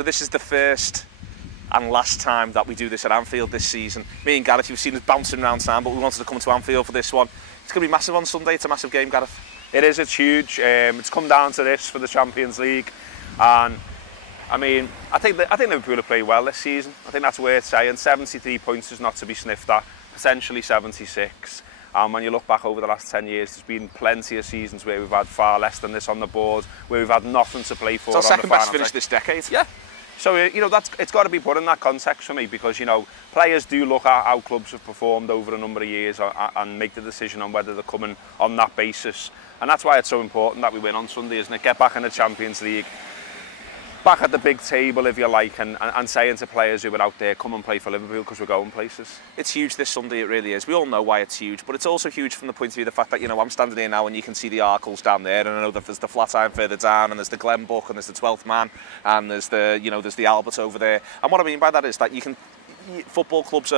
So this is the first and last time that we do this at Anfield this season. Me and Gareth, you've seen us bouncing around town, but we wanted to come to Anfield for this one. It's going to be massive on Sunday. It's a massive game, Gareth. It is, it's huge. It's come down to this for the Champions League. And I mean, I think Liverpool have played well this season. I think that's worth saying. 73 points is not to be sniffed at, potentially 76. And when you look back over the last 10 years, there's been plenty of seasons where we've had far less than this on the board, where we've had nothing to play for. It's our second best finish this decade. Yeah. So, you know, it's got to be put in that context for me, because, you know, players do look at how clubs have performed over a number of years and make the decision on whether they're coming on that basis. And that's why it's so important that we win on Sunday, isn't it? Get back in the Champions League, back at the big table, if you like, and saying to players who are out there, come and play for Liverpool because we're going places. It's huge this Sunday, it really is. We all know why it's huge, but it's also huge from the point of view of the fact that, you know, I'm standing here now and you can see the Arkles down there, and I know that there's the Flatiron further down, and there's the Glenbook, and there's the 12th Man, and there's the, you know, there's the Albert over there. And what I mean by that is that football clubs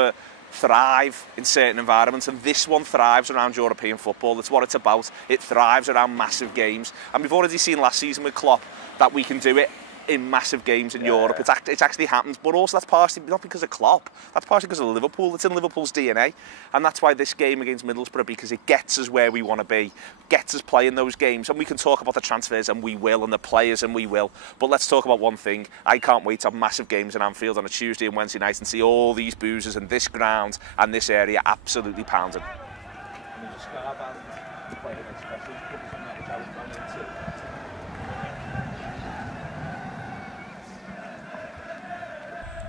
thrive in certain environments, and this one thrives around European football. That's what it's about. It thrives around massive games, and we've already seen last season with Klopp that we can do it in massive games in Europe. It's actually happened, but also that's partially not because of Klopp, that's partially because of Liverpool. It's in Liverpool's DNA, and that's why this game against Middlesbrough, because it gets us where we want to be, gets us playing those games. And we can talk about the transfers, and we will, and the players, and we will, but let's talk about one thing. I can't wait to have massive games in Anfield on a Tuesday and Wednesday night and see all these boozers and this ground and this area absolutely pounding.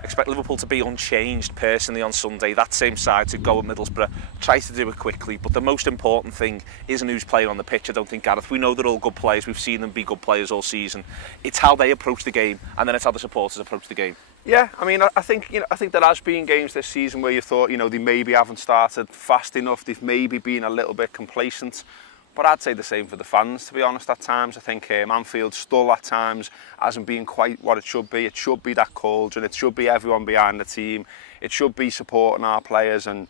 Expect Liverpool to be unchanged personally on Sunday. That same side to go at Middlesbrough, try to do it quickly, but the most important thing isn't who's playing on the pitch. I don't think, Gareth, we know they're all good players, we've seen them be good players all season. It's how they approach the game, and then it's how the supporters approach the game. Yeah, I mean, I think there has been games this season where you thought, you know, they maybe haven't started fast enough, they've maybe been a little bit complacent. But I'd say the same for the fans, to be honest, at times. I think Anfield still at times hasn't been quite what it should be. It should be that cauldron. It should be everyone behind the team. It should be supporting our players and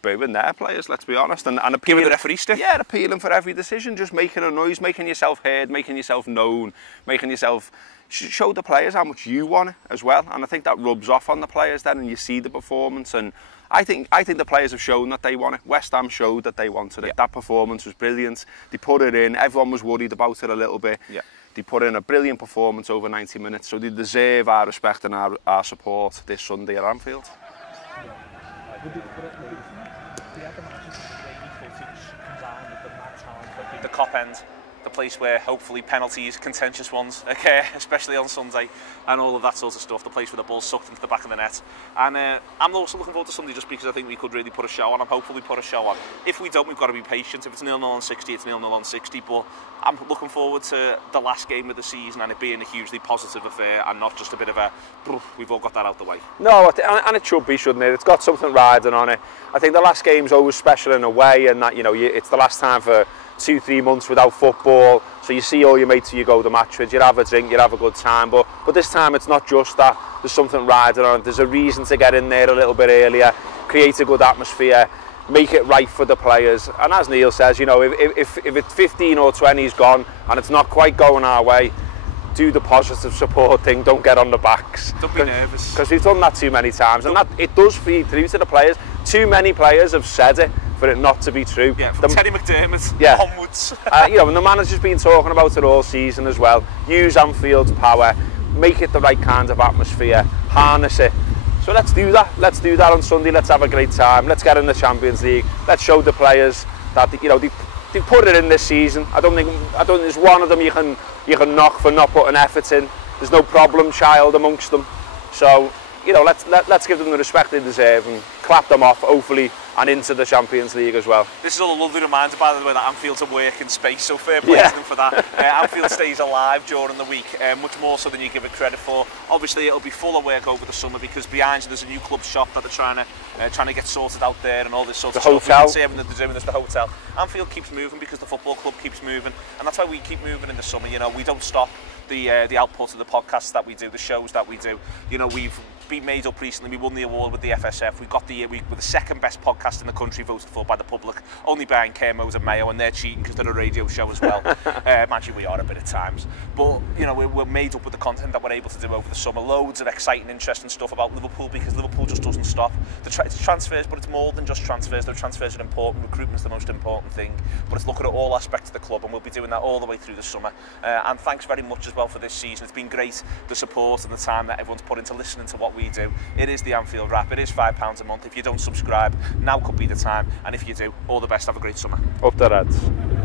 booing their players, let's be honest. And giving the referee stick. Yeah, appealing for every decision, just making a noise, making yourself heard, making yourself known, making yourself show the players how much you want it as well. And I think that rubs off on the players then, and you see the performance. And I think the players have shown that they want it. West Ham showed that they wanted it. Yeah. That performance was brilliant. They put it in. Everyone was worried about it a little bit. Yeah. They put in a brilliant performance over 90 minutes. So they deserve our respect and our support this Sunday at Anfield. The cop end. The place where hopefully penalties, contentious ones, occur, especially on Sunday, and all of that sort of stuff. The place where the ball's sucked into the back of the net. And I'm also looking forward to Sunday just because I think we could really put a show on. I'm hopeful we put a show on. If we don't, we've got to be patient. If it's 0-0 on 60, it's 0-0 on 60. But I'm looking forward to the last game of the season and it being a hugely positive affair and not just a bit of a, we've all got that out the way. No, and it should be, shouldn't it? It's got something riding on it. I think the last game's always special in a way, and that, you know, it's the last time for 2-3 months without football, so you see all your mates who you go to the match with, you have a drink, you have a good time, but this time it's not just that. There's something riding on it. There's a reason to get in there a little bit earlier, create a good atmosphere, make it right for the players. And as Neil says, you know, if it's 15 or 20 is gone and it's not quite going our way, do the positive support thing, don't get on the backs. Don't be nervous. Because we've done that too many times, and that it does feed through to the players. Too many players have said it for it not to be true. Yeah, from Terry McDermott onwards. You know, and the manager's been talking about it all season as well. Use Anfield's power, make it the right kind of atmosphere, harness it. So let's do that. Let's do that on Sunday. Let's have a great time. Let's get in the Champions League. Let's show the players that, you know, they've put it in this season. I don't think there's one of them you can knock for not putting effort in. There's no problem child amongst them. So, you know, let's give them the respect they deserve and clap them off, hopefully, and into the Champions League as well. This is a lovely reminder, by the way, that Anfield's a working space, so fair play to them for that. Anfield stays alive during the week, much more so than you give it credit for. Obviously, it'll be full of work over the summer because behind you there's a new club shop that they're trying to get sorted out there and all this sort of stuff. The hotel. We can see everything that they're doing. There's the hotel. Anfield keeps moving because the football club keeps moving, and that's why we keep moving in the summer. You know, we don't stop the output of the podcasts that we do, the shows that we do. You know, been made up recently. We won the award with the FSF. We were the second best podcast in the country, voted for by the public, only behind Kermos and Mayo, and they're cheating because they're a radio show as well. Actually, we are a bit at times. But, you know, we're made up with the content that we're able to do over the summer. Loads of exciting, interesting stuff about Liverpool, because Liverpool just doesn't stop. It's transfers, but it's more than just transfers. Though transfers are important, recruitment's the most important thing. But it's looking at all aspects of the club, and we'll be doing that all the way through the summer. And thanks very much as well for this season. It's been great, the support and the time that everyone's put into listening to what we do. It is the Anfield Wrap. It is £5 a month. If you don't subscribe, now could be the time. And if you do, all the best. Have a great summer. Up the Reds.